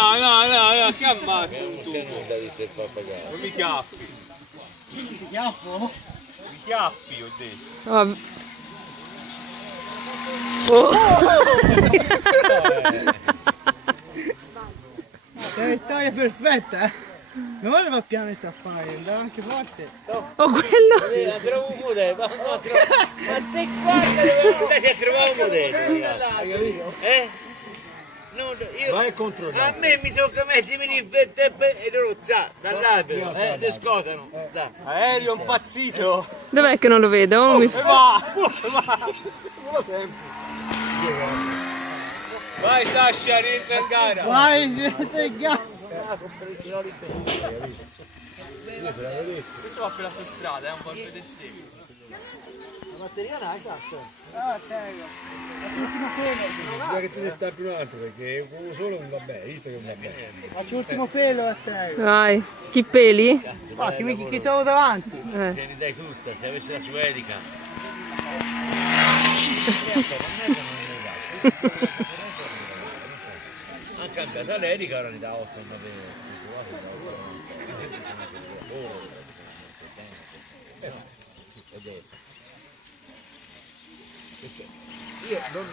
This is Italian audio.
No, che ammazzi tu? Non mi chiappi. Ti chiappo? Mi chiappi, ho detto. Oh. La vittoria perfetta, eh? Non vuole va piano sta a fare, andava anche forte. Oh, quello! Trovo un modello, ma te guarda, ti trovato un modello. Hai capito? No, io, Vai contro a me mi sono messo e loro dall'albero, le scotano. Aereo impazzito. Dov'è che non lo vedo? Oh, Vai Sasha, rientra in gara. Vai, te gatto. Questo va per la sua strada, è un po' pedestre. La batteria l'hai, Sasha? Ah, prego. L'ultimo pelo. Bisogna che te ne stai più un altro perché uno solo non va bene, visto che non va bene. Faccio l'ultimo pelo a te. vai. Chi peli? Ma chi trovo davanti? Ce ne dai tutta, se avessi la suedica. Anche a casa l'erica ora ne dà 8 e 9 Io non,